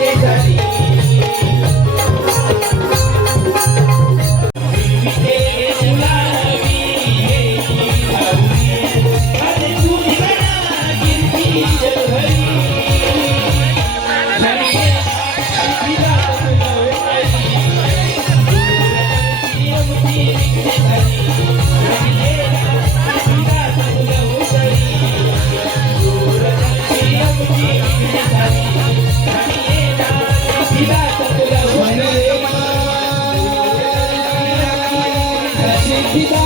ಸರಿ Happy birthday.